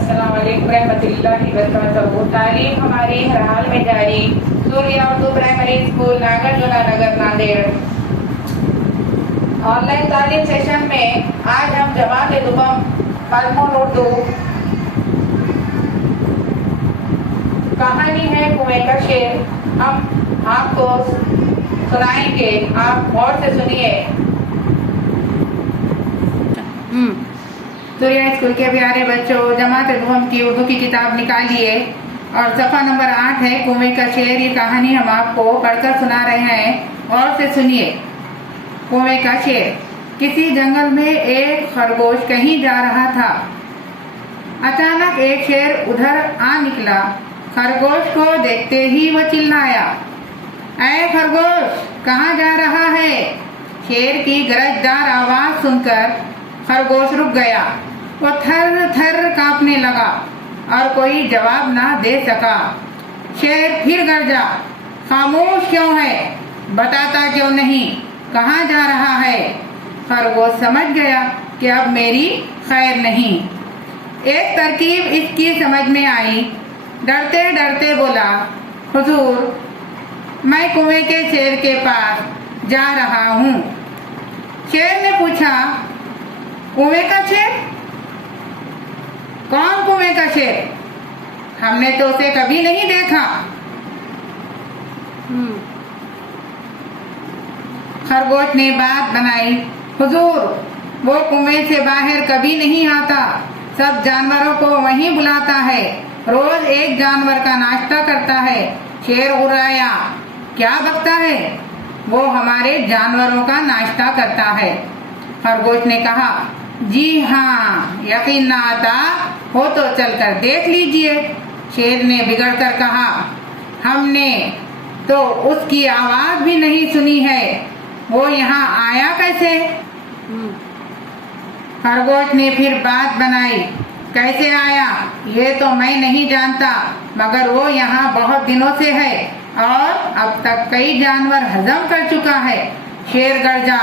अस्सलाम वालेकुम रहमतुल्लाहि व बरकातहू। तालीम हमारी हर हाल में जारी। सूर्या उर्दू प्राइमरी स्कूल नागार्जुना नगर नांदेड़। ऑनलाइन तालीम सेशन में आज हम जमात दुबम मजमून उर्दू कहानी है कुएं का शेर हम आपको सुनाएंगे। आप गौर से सुनिए। सूर्या स्कूल के प्यारे बच्चों, जमात दुबम की उर्दू की किताब निकालिए और सफ़ा नंबर 8 है कुएं का शेर। ये कहानी हम आपको पढ़कर सुना रहे हैं और से सुनिए। कुएं का शेर। किसी जंगल में एक खरगोश कहीं जा रहा था। अचानक एक शेर उधर आ निकला। खरगोश को देखते ही वो चिल्लाया, ऐ खरगोश, कहाँ जा रहा है? शेर की गरजदार आवाज सुनकर खरगोश रुक गया। वो थर थर कांपने लगा और कोई जवाब ना दे सका। शेर फिर गरजा, खामोश क्यों है? बताता क्यों नहीं? कहाँ जा रहा है? खरगोश समझ गया कि अब मेरी खैर नहीं। एक तरकीब इसकी समझ में आई। डरते डरते बोला, हुजूर, मैं कुएं के शेर के पास जा रहा हूँ। शेर ने पूछा, कुएं का शेर? कौन कुएं का शेर? हमने तो उसे कभी नहीं देखा। खरगोश ने बात बनाई, हुजूर, वो कुएं से बाहर कभी नहीं आता। सब जानवरों को वहीं बुलाता है। रोज एक जानवर का नाश्ता करता है। शेर उड़ाया, क्या बकता है? वो हमारे जानवरों का नाश्ता करता है। खरगोश ने कहा, जी हाँ, यकीन ना आता हो तो चलकर देख लीजिए। शेर ने बिगड़कर कहा, हमने तो उसकी आवाज भी नहीं सुनी है। वो यहाँ आया कैसे? खरगोश ने फिर बात बनाई, कैसे आया ये तो मैं नहीं जानता, मगर वो यहाँ बहुत दिनों से है और अब तक कई जानवर हजम कर चुका है। शेर गरजा,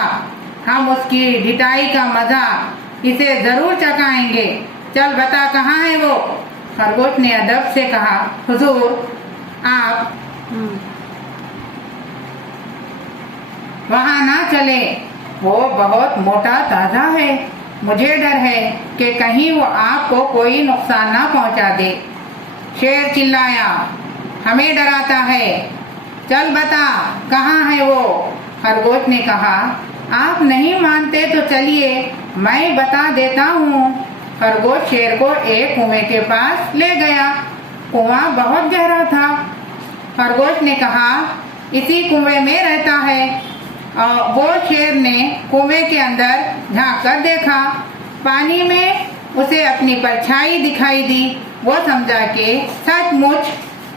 हम उसकी ढिठाई का मजा इसे जरूर चखाएंगे। चल बता, कहाँ है वो? खरगोश ने अदब से कहा, हुजूर, आप वहाँ ना चले। वो बहुत मोटा ताजा है। मुझे डर है कि कहीं वो आपको कोई नुकसान ना पहुँचा दे। शेर चिल्लाया, हमें डराता है। चल बता, कहाँ है वो? खरगोश ने कहा, आप नहीं मानते तो चलिए, मैं बता देता हूँ। खरगोश शेर को एक कुएं के पास ले गया। कुआं बहुत गहरा था। खरगोश ने कहा, इसी कुएं में रहता है। और वो शेर ने कुएं के अंदर झांक कर देखा। पानी में उसे अपनी परछाई दिखाई दी। वो समझा कि सचमुच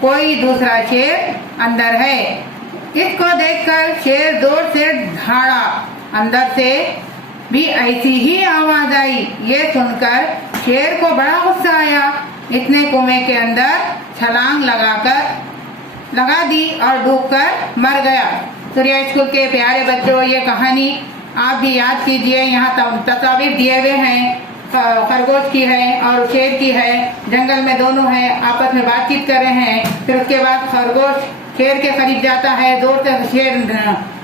कोई दूसरा शेर अंदर है। इसको देखकर शेर जोर से दहाड़ा। अंदर से भी ऐसी ही आवाज आई। ये सुनकर शेर को बड़ा गुस्सा आया। इसने कुएं के अंदर छलांग लगा दी और डूबकर मर गया। सूर्या स्कूल के प्यारे बच्चों, ये कहानी आप भी याद कीजिए। यहाँ तस्वीर दिए हुए हैं, खरगोश की है और शेर की है। जंगल में दोनों है, आपस में बातचीत कर रहे हैं। फिर उसके बाद खरगोश शेर के करीब जाता है। जोर से शेर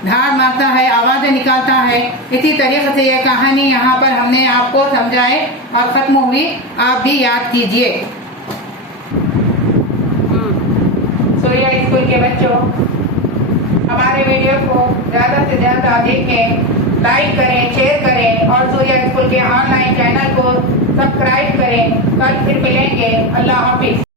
धाड़ मारता है, आवाजें निकालता है। इसी तरीके से ये कहानी यहाँ पर हमने आपको समझाए और खत्म हुई। आप भी याद कीजिए। सूर्या स्कूल के बच्चों, हमारे वीडियो को ज्यादा से ज्यादा देखें, लाइक करें, शेयर करें और सूर्या स्कूल के ऑनलाइन चैनल को सब्सक्राइब करें। कल फिर मिलेंगे। अल्लाह हाफिज।